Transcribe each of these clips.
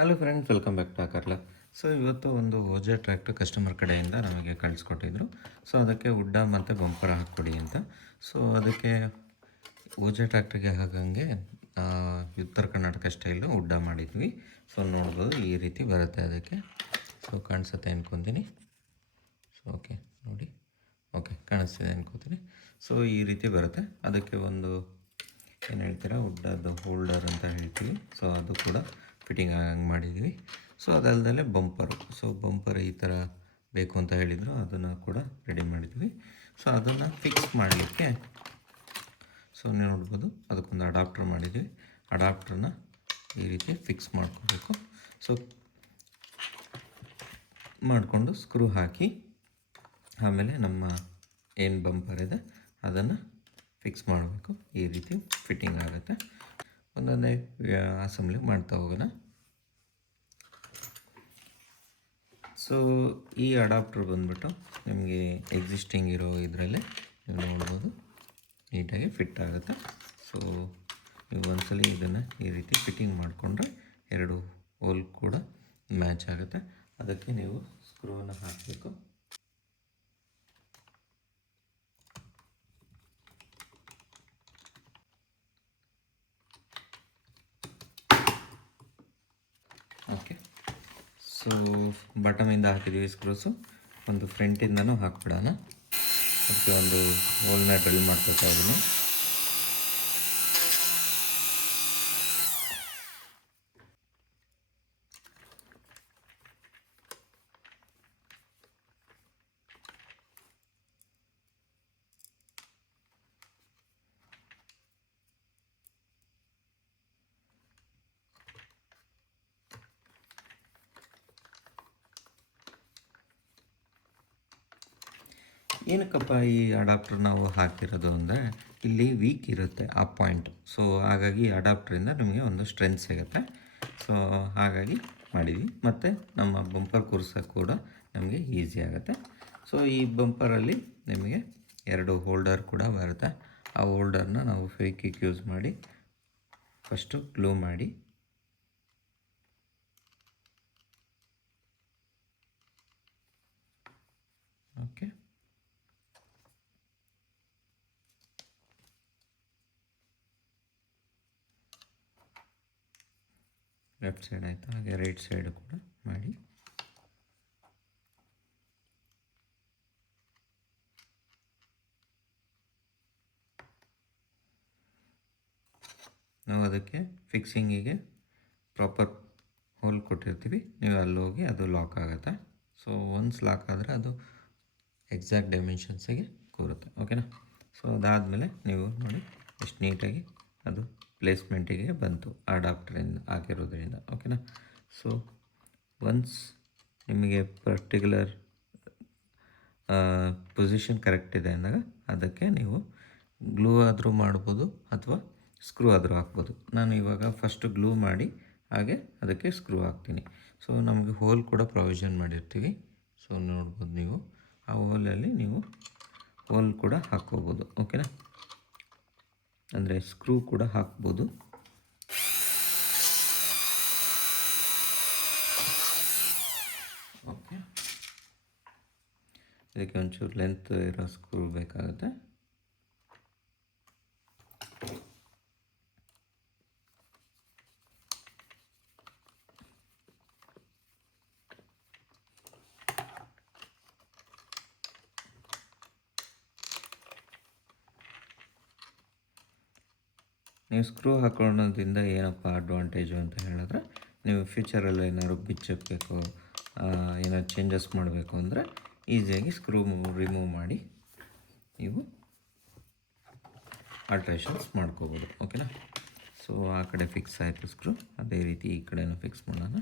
Hello friends, welcome back to ಆಕರ್ಲ. So ಇವತ್ತು ಒಂದು ಓಜೆ ಟ್ರ್ಯಾಕ್ಟರ್ ಕಸ್ಟಮರ್ ಕಡೆಯಿಂದ ನಮಗೆ ಕಳಿಸ್ಕೊಟ್ಟಿದ್ರು. ಸೊ ಅದಕ್ಕೆ ಉಡ್ಡ ಮತ್ತು ಬಂಪರ್ ಹಾಕ್ಕೊಡಿ ಅಂತ. ಸೊ ಅದಕ್ಕೆ ಓಜೆ ಟ್ರ್ಯಾಕ್ಟ್ರಿಗೆ ಹಾಗಂಗೆ ಉತ್ತರ ಕರ್ನಾಟಕ ಸ್ಟೈಲು ಉಡ್ಡ ಮಾಡಿದ್ವಿ. ಸೊ ನೋಡ್ಬೋದು ಈ ರೀತಿ ಬರುತ್ತೆ ಅದಕ್ಕೆ. ಸೊ ಕಾಣಿಸುತ್ತೆ ಅನ್ಕೊತೀನಿ. ಸೊ ಓಕೆ ನೋಡಿ, ಓಕೆ ಕಾಣಿಸ್ತಿದೆ ಅನ್ಕೋತೀನಿ. ಸೊ ಈ ರೀತಿ ಬರುತ್ತೆ. ಅದಕ್ಕೆ ಒಂದು ಏನು ಹೇಳ್ತೀರಾ, ಉಡ್ಡದು ಹೋಲ್ಡರ್ ಅಂತ ಹೇಳ್ತೀವಿ. ಸೊ ಅದು ಕೂಡ ಫಿಟ್ಟಿಂಗ್ ಹಂಗೆ ಮಾಡಿದ್ವಿ. ಸೊ ಅದಲ್ಲದೆ ಬಂಪರು, ಸೊ ಬಂಪರ್ ಈ ಥರ ಬೇಕು ಅಂತ ಹೇಳಿದರು, ಅದನ್ನು ಕೂಡ ರೆಡಿ ಮಾಡಿದ್ವಿ. ಸೊ ಅದನ್ನು ಫಿಕ್ಸ್ ಮಾಡಲಿಕ್ಕೆ ಸೊ ನೀವು ನೋಡ್ಬೋದು, ಅದಕ್ಕೊಂದು ಅಡಾಪ್ಟರ್ ಮಾಡಿದ್ವಿ. ಅಡಾಪ್ಟ್ರನ್ನ ಈ ರೀತಿ ಫಿಕ್ಸ್ ಮಾಡ್ಕೋಬೇಕು. ಸೊ ಮಾಡಿಕೊಂಡು ಸ್ಕ್ರೂ ಹಾಕಿ ಆಮೇಲೆ ನಮ್ಮ ಏನು ಬಂಪರ್ ಇದೆ ಅದನ್ನು ಫಿಕ್ಸ್ ಮಾಡಬೇಕು. ಈ ರೀತಿ ಫಿಟ್ಟಿಂಗ್ ಆಗುತ್ತೆ. ಒಂದೊಂದೇ ಅಸೆಂಬ್ಲಿ ಮಾಡ್ತಾ ಹೋಗೋಣ. ಸೊ ಈ ಅಡಾಪ್ಟರ್ ಬಂದ್ಬಿಟ್ಟು ನಿಮಗೆ ಎಕ್ಸಿಸ್ಟಿಂಗ್ ಇರೋ ಇದರಲ್ಲೇ ನೀವು ನೋಡ್ಬೋದು ನೀಟಾಗಿ ಫಿಟ್ ಆಗುತ್ತೆ. ಸೊ ನೀವು ಒಂದ್ಸಲಿ ಇದನ್ನು ಈ ರೀತಿ ಫಿಟ್ಟಿಂಗ್ ಮಾಡಿಕೊಂಡ್ರೆ ಎರಡು ಹೋಲ್ ಕೂಡ ಮ್ಯಾಚ್ ಆಗುತ್ತೆ. ಅದಕ್ಕೆ ನೀವು ಸ್ಕ್ರೂನ ಹಾಕಬೇಕು. ಓಕೆ, ಸೊ ಬಾಟಮಿಂದ ಹಾಕಿದ್ದೀವಿ ಸ್ಕ್ರೂಸು. ಒಂದು ಫ್ರಂಟಿಂದನೂ ಹಾಕ್ಬಿಡೋಣ. ಅದಕ್ಕೆ ಒಂದು ಹೋಲ್ನ ಡ್ರಿಲ್ ಮಾಡ್ಕೊತಾ ಇದ್ದೀನಿ. ಏನಕ್ಕಪ್ಪ ಈ ಅಡಾಪ್ಟರ್ ನಾವು ಹಾಕಿರೋದು ಅಂದರೆ, ಇಲ್ಲಿ ವೀಕ್ ಇರುತ್ತೆ ಆ ಪಾಯಿಂಟ್. ಸೊ ಹಾಗಾಗಿ ಅಡಾಪ್ಟ್ರಿಂದ ನಮಗೆ ಒಂದು ಸ್ಟ್ರೆಂತ್ ಸಿಗುತ್ತೆ. ಸೊ ಹಾಗಾಗಿ ಮಾಡಿದ್ವಿ. ಮತ್ತು ನಮ್ಮ ಬಂಪರ್ ಕೂರ್ಸೋಕ್ಕೆ ಕೂಡ ನಮಗೆ ಈಸಿ ಆಗುತ್ತೆ. ಸೊ ಈ ಬಂಪರಲ್ಲಿ ನಿಮಗೆ ಎರಡು ಹೋಲ್ಡರ್ ಕೂಡ ಬರುತ್ತೆ. ಆ ಹೋಲ್ಡರ್ನ ನಾವು ಫೆವಿಕ್ವಿಕ್ ಯೂಸ್ ಮಾಡಿ ಫಸ್ಟು ಗ್ಲೂ ಮಾಡಿ ಓಕೆ. ಲೆಫ್ಟ್ ಸೈಡ್ ಆಯಿತು, ಹಾಗೆ ರೈಟ್ ಸೈಡು ಕೂಡ ಮಾಡಿ. ನಾವು ಅದಕ್ಕೆ ಫಿಕ್ಸಿಂಗಿಗೆ ಪ್ರಾಪರ್ ಹೋಲ್ ಕೊಟ್ಟಿರ್ತೀವಿ. ನೀವು ಅಲ್ಲಿ ಹೋಗಿ ಅದು ಲಾಕ್ ಆಗುತ್ತೆ. ಸೊ ಒನ್ಸ್ ಲಾಕ್ ಆದರೆ ಅದು ಎಕ್ಸಾಕ್ಟ್ ಡೈಮೆನ್ಷನ್ಸಿಗೆ ಕೂರುತ್ತೆ. ಓಕೆನಾ? ಸೊ ಅದಾದಮೇಲೆ ನೀವು ನೋಡಿ ಎಷ್ಟು ನೀಟಾಗಿ ಅದು ಪ್ಲೇಸ್ಮೆಂಟಿಗೆ ಬಂತು ಅಡಾಪ್ಟರಿಂದ ಹಾಕಿರೋದ್ರಿಂದ. ಓಕೆನಾ? ಸೊ ಒನ್ಸ್ ನಿಮಗೆ ಪರ್ಟಿಕ್ಯುಲರ್ ಪೊಸಿಷನ್ ಕರೆಕ್ಟ್ ಇದೆ ಅಂದಾಗ ಅದಕ್ಕೆ ನೀವು ಗ್ಲೂ ಆದರೂ ಮಾಡ್ಬೋದು ಅಥವಾ ಸ್ಕ್ರೂ ಆದರೂ ಹಾಕ್ಬೋದು. ನಾನು ಇವಾಗ ಫಸ್ಟು ಗ್ಲೂ ಮಾಡಿ ಹಾಗೆ ಅದಕ್ಕೆ ಸ್ಕ್ರೂ ಹಾಕ್ತೀನಿ. ಸೊ ನಮಗೆ ಹೋಲ್ ಕೂಡ ಪ್ರೊವಿಷನ್ ಮಾಡಿರ್ತೀವಿ. ಸೊ ನೋಡ್ಬೋದು ನೀವು, ಆ ಹೋಲಲ್ಲಿ ನೀವು ಹೋಲ್ ಕೂಡ ಹಾಕ್ಕೋಬೋದು. ಓಕೆನಾ? ಅಂದರೆ ಸ್ಕ್ರೂ ಕೂಡ ಹಾಕ್ಬೋದು. ಓಕೆ, ಇದಕ್ಕೆ ಒಂಚೂರು ಲೆಂತ್ ಇರೋ ಸ್ಕ್ರೂ ಬೇಕಾಗುತ್ತೆ. ನೀವು ಸ್ಕ್ರೂ ಹಾಕೊಳ್ಳೋದ್ರಿಂದ ಏನಪ್ಪ ಅಡ್ವಾಂಟೇಜು ಅಂತ ಹೇಳಿದ್ರೆ, ನೀವು ಫ್ಯೂಚರಲ್ಲಿ ಏನಾದ್ರು ಬಿಚ್ಚಬೇಕು, ಏನಾದ್ರು ಚೇಂಜಸ್ ಮಾಡಬೇಕು ಅಂದರೆ ಈಸಿಯಾಗಿ ಸ್ಕ್ರೂ ರಿಮೂವ್ ಮಾಡಿ ನೀವು ಆಲ್ಟ್ರೇಷನ್ಸ್ ಮಾಡ್ಕೋಬೋದು. ಓಕೆನಾ? ಸೊ ಆ ಕಡೆ ಫಿಕ್ಸ್ ಆಯಿತು ಸ್ಕ್ರೂ, ಅದೇ ರೀತಿ ಈ ಕಡೆನೂ ಫಿಕ್ಸ್ ಮಾಡೋಣ.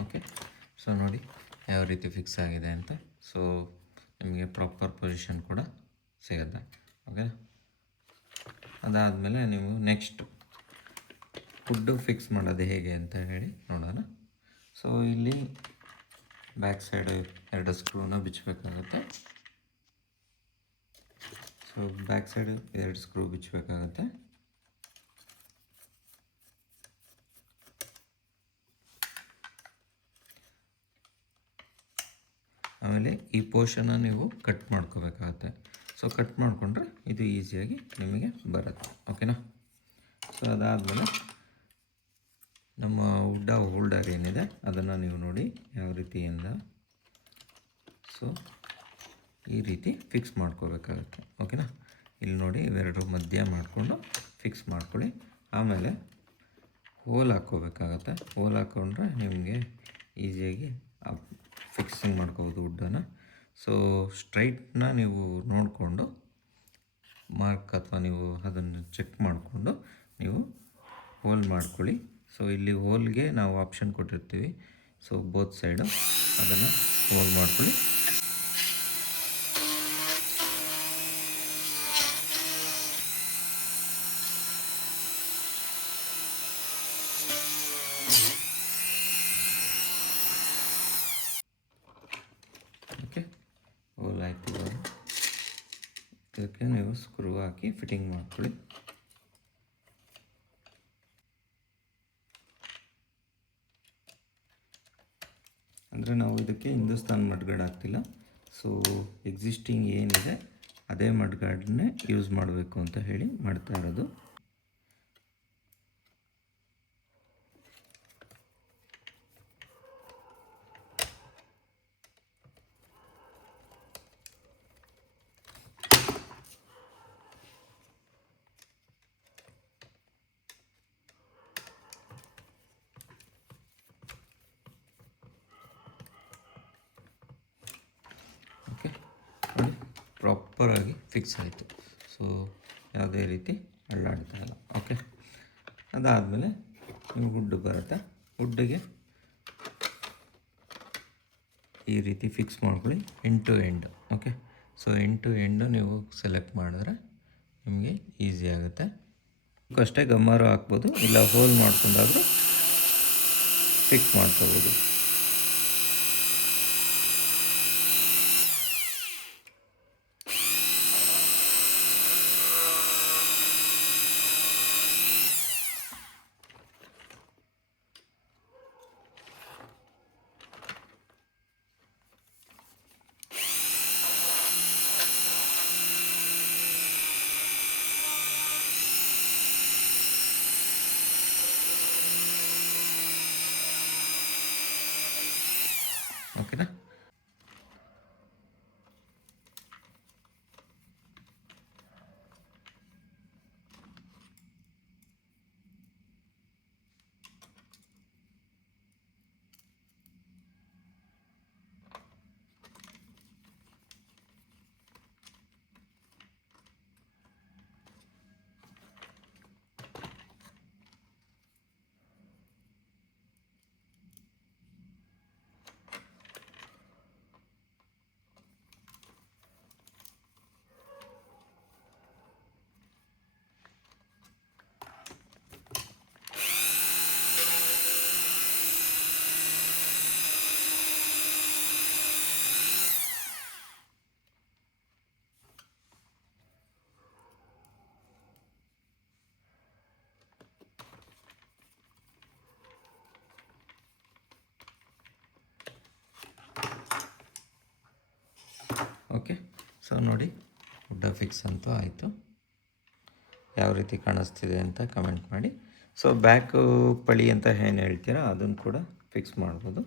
ಓಕೆ, ಸೊ ನೋಡಿ ಯಾವ ರೀತಿ ಫಿಕ್ಸ್ ಆಗಿದೆ ಅಂತ. ಸೊ ನಿಮಗೆ ಪ್ರಾಪರ್ ಪೊಸಿಷನ್ ಕೂಡ ಸಿಗುತ್ತೆ. ಓಕೆ, ಅದಾದಮೇಲೆ ನೀವು ನೆಕ್ಸ್ಟ್ ಫುಡ್ಡು ಫಿಕ್ಸ್ ಮಾಡೋದು ಹೇಗೆ ಅಂತ ಹೇಳಿ ನೋಡೋಣ. ಸೊ ಇಲ್ಲಿ ಬ್ಯಾಕ್ ಸೈಡ್ 2 ಸ್ಕ್ರೂನ ಬಿಚ್ಚಬೇಕಾಗುತ್ತೆ. ಸೊ ಬ್ಯಾಕ್ ಸೈಡ್ 2 ಸ್ಕ್ರೂ ಬಿಚ್ಚಬೇಕಾಗುತ್ತೆ. ಆಮೇಲೆ ಈ ಪೋರ್ಷನ್ನ ನೀವು ಕಟ್ ಮಾಡ್ಕೋಬೇಕಾಗತ್ತೆ. ಸೊ ಕಟ್ ಮಾಡಿಕೊಂಡ್ರೆ ಇದು ಈಸಿಯಾಗಿ ನಿಮಗೆ ಬರುತ್ತೆ. ಓಕೆನಾ? ಸೊ ಅದಾದಮೇಲೆ ನಮ್ಮ ಉಡ್ಡ ಹೋಲ್ಡರ್ ಏನಿದೆ ಅದನ್ನು ನೀವು ನೋಡಿ ಯಾವ ರೀತಿಯಿಂದ ಸೊ ಈ ರೀತಿ ಫಿಕ್ಸ್ ಮಾಡ್ಕೋಬೇಕಾಗತ್ತೆ. ಓಕೆನಾ? ಇಲ್ಲಿ ನೋಡಿ ಇವೆರಡು ಮಧ್ಯ ಮಾಡಿಕೊಂಡು ಫಿಕ್ಸ್ ಮಾಡ್ಕೊಳ್ಳಿ. ಆಮೇಲೆ ಹೋಲ್ ಹಾಕ್ಕೋಬೇಕಾಗತ್ತೆ. ಹೋಲ್ ಹಾಕ್ಕೊಂಡ್ರೆ ನಿಮಗೆ ಈಸಿಯಾಗಿ ಫಿಕ್ಸಿಂಗ್ ಮಾಡ್ಕೋಬೋದು ಉಡ್ಡನ್ನು. ಸೊ ಸ್ಟ್ರೈಟ್ನ ನೀವು ನೋಡಿಕೊಂಡು ಮಾರ್ಕ್ ಅಥವಾ ನೀವು ಅದನ್ನು ಚೆಕ್ ಮಾಡಿಕೊಂಡು ನೀವು ಹೋಲ್ ಮಾಡ್ಕೊಳ್ಳಿ. ಸೊ ಇಲ್ಲಿ ಹೋಲ್ಗೆ ನಾವು ಆಪ್ಷನ್ ಕೊಟ್ಟಿರ್ತೀವಿ. ಸೊ ಬೋತ್ ಸೈಡು ಅದನ್ನು ಹೋಲ್ ಮಾಡ್ಕೊಳ್ಳಿ. ಓಕೆ, ಹೋಲ್ ಆಯ್ತು. ಇದಕ್ಕೆ ನೀವು ಸ್ಕ್ರೂ ಹಾಕಿ ಫಿಟ್ಟಿಂಗ್ ಮಾಡ್ಕೊಳ್ಳಿ. ಅಂದರೆ ನಾವು ಇದಕ್ಕೆ ಹಿಂದೂಸ್ತಾನ್ ಮಡ್ಗಾರ್ಡ್ ಹಾಕ್ತಿಲ್ಲ. ಸೊ ಎಕ್ಸಿಸ್ಟಿಂಗ್ ಏನಿದೆ ಅದೇ ಮಡ್ಗಾರ್ಡನ್ನೇ ಯೂಸ್ ಮಾಡಬೇಕು ಅಂತ ಹೇಳಿ ಮಾಡ್ತಾ ಇರೋದು. ಪ್ರಾಪರಾಗಿ ಫಿಕ್ಸ್ ಆಯಿತು. ಸೊ ಯಾವುದೇ ರೀತಿ ಅಳ್ಳಾಡ್ತಾ ಇಲ್ಲ. ಓಕೆ, ಅದಾದಮೇಲೆ ನೀವು ಹುಡ್ಡು ಬರುತ್ತೆ. ಹುಡ್ಡಿಗೆ ಈ ರೀತಿ ಫಿಕ್ಸ್ ಮಾಡ್ಕೊಳ್ಳಿ end to end. Okay, so end to end ನೀವು ಸೆಲೆಕ್ಟ್ ಮಾಡಿದ್ರೆ ನಿಮಗೆ ಈಸಿ ಆಗುತ್ತೆ. ಅಷ್ಟೇ ಗಮ್ಮಾರು ಹಾಕ್ಬೋದು, ಇಲ್ಲ ಹೋಲ್ ಮಾಡ್ಕೊಂಡಾದರೂ ಫಿಕ್ಸ್ ಮಾಡ್ಕೋಬೋದು. ಓಕೆನಾ? ಓಕೆ, ಸೊ ನೋಡಿ ಉಡ್ಡ ಫಿಕ್ಸ್ ಅಂತೂ ಆಯಿತು. ಯಾವ ರೀತಿ ಕಾಣಿಸ್ತಿದೆ ಅಂತ ಕಮೆಂಟ್ ಮಾಡಿ. ಸೊ ಬ್ಯಾಕು ಪಳಿ ಅಂತ ಏನು ಹೇಳ್ತೀರಾ ಅದನ್ನು ಕೂಡ ಫಿಕ್ಸ್ ಮಾಡ್ಬೋದು.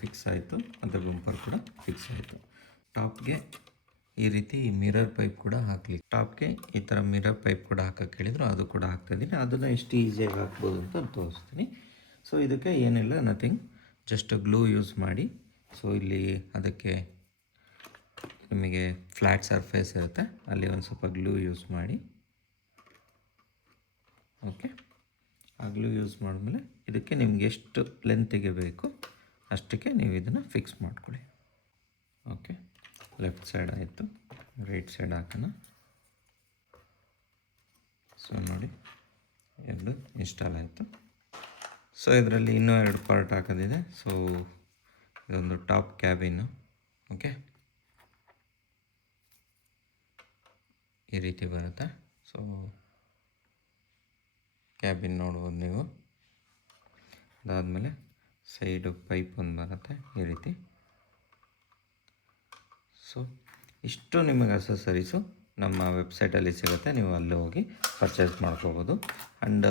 ಫಿಕ್ಸ್ ಆಯಿತು ಮತ್ತು ಬಂಪರ್ ಕೂಡ ಫಿಕ್ಸ್ ಆಯಿತು. ಟಾಪ್ಗೆ ಈ ರೀತಿ ಮಿರರ್ ಪೈಪ್ ಕೂಡ ಹಾಕಲಿ. ಟಾಪ್ಗೆ ಈ ಥರ ಮಿರರ್ ಪೈಪ್ ಕೂಡ ಹಾಕಕ್ಕೆ ಹೇಳಿದ್ರು, ಅದು ಕೂಡ ಹಾಕ್ತಾಯಿದ್ದೀನಿ. ಅದನ್ನು ಎಷ್ಟು ಈಸಿಯಾಗಿ ಹಾಕ್ಬೋದು ಅಂತ ತೋರಿಸ್ತೀನಿ. ಸೊ ಇದಕ್ಕೆ ಏನಿಲ್ಲ, ನಥಿಂಗ್, ಜಸ್ಟ್ ಗ್ಲೂ ಯೂಸ್ ಮಾಡಿ. ಸೊ ಇಲ್ಲಿ ಅದಕ್ಕೆ ನಿಮಗೆ ಫ್ಲ್ಯಾಟ್ ಸರ್ಫೇಸ್ ಇರುತ್ತೆ, ಅಲ್ಲಿ ಒಂದು ಸ್ವಲ್ಪ ಗ್ಲೂ ಯೂಸ್ ಮಾಡಿ. ಓಕೆ, ಆ ಗ್ಲೂ ಯೂಸ್ ಮಾಡಿದ್ಮೇಲೆ ಇದಕ್ಕೆ ನಿಮ್ಗೆ ಎಷ್ಟು ಲೆಂತಿಗೆ ಬೇಕು ಅಷ್ಟಕ್ಕೆ ನೀವು ಇದನ್ನು ಫಿಕ್ಸ್ ಮಾಡ್ಕೊಳ್ಳಿ. ಓಕೆ, ಲೆಫ್ಟ್ ಸೈಡ್ ಆಯಿತು, ರೈಟ್ ಸೈಡ್ ಹಾಕೋಣ. ಸೊ ನೋಡಿ, ಎರಡು ಇನ್ಸ್ಟಾಲ್ ಆಯಿತು. ಸೊ ಇದರಲ್ಲಿ ಇನ್ನೂ 2 ಪಾರ್ಟ್ ಹಾಕೋದಿದೆ. ಸೊ ಇದೊಂದು ಟಾಪ್ ಕ್ಯಾಬಿನ್ನು. ಓಕೆ, ಈ ರೀತಿ ಬರುತ್ತೆ. ಸೊ ಕ್ಯಾಬಿನ್ ನೋಡ್ಬೋದು ನೀವು. ಅದಾದಮೇಲೆ ಸೈಡು ಪೈಪ್ ಒಂದು ಬರುತ್ತೆ ಈ ರೀತಿ. ಸೊ ಇಷ್ಟು ನಿಮಗೆ ಅಸೆಸರೀಸು ನಮ್ಮ ವೆಬ್ಸೈಟಲ್ಲಿ ಸಿಗುತ್ತೆ, ನೀವು ಅಲ್ಲಿ ಹೋಗಿ ಪರ್ಚೇಸ್ ಮಾಡ್ಕೋಬೋದು. ಆ್ಯಂಡ್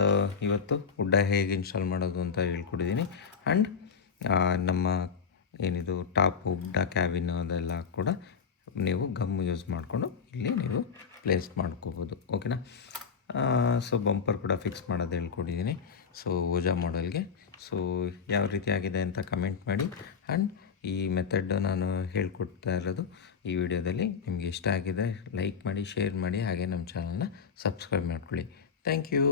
ಇವತ್ತು ಉಡ್ಡ ಹೇಗೆ ಇನ್ಸ್ಟಾಲ್ ಮಾಡೋದು ಅಂತ ಹೇಳ್ಕೊಟ್ಟಿದ್ದೀನಿ. ಆ್ಯಂಡ್ ನಮ್ಮ ಏನಿದು ಟಾಪ್ ಉಡ್ಡ ಕ್ಯಾಬಿನ್ ಅದೆಲ್ಲ ಕೂಡ ನೀವು ಗಮ್ ಯೂಸ್ ಮಾಡಿಕೊಂಡು ಇಲ್ಲಿ ನೀವು ಪ್ಲೇಸ್ ಮಾಡ್ಕೋಬೋದು. ಓಕೆನಾ? ಸೊ ಬಂಪರ್ ಕೂಡ ಫಿಕ್ಸ್ ಮಾಡೋದು ಹೇಳ್ಕೊಟ್ಟಿದ್ದೀನಿ. ಸೊ ಓಜಾ ಮಾಡೆಲ್ಗೆ. ಸೊ ಯಾವ ರೀತಿ ಆಗಿದೆ ಅಂತ ಕಮೆಂಟ್ ಮಾಡಿ. ಆ್ಯಂಡ್ ಈ ಮೆಥಡ್ ನಾನು ಹೇಳ್ಕೊಡ್ತಾ ಇರೋದು ಈ ವಿಡಿಯೋದಲ್ಲಿ ನಿಮಗೆ ಇಷ್ಟ ಆಗಿದೆ ಲೈಕ್ ಮಾಡಿ, ಶೇರ್ ಮಾಡಿ, ಹಾಗೆ ನಮ್ಮ ಚಾನಲ್ನ ಸಬ್ಸ್ಕ್ರೈಬ್ ಮಾಡ್ಕೊಳ್ಳಿ. Thank you.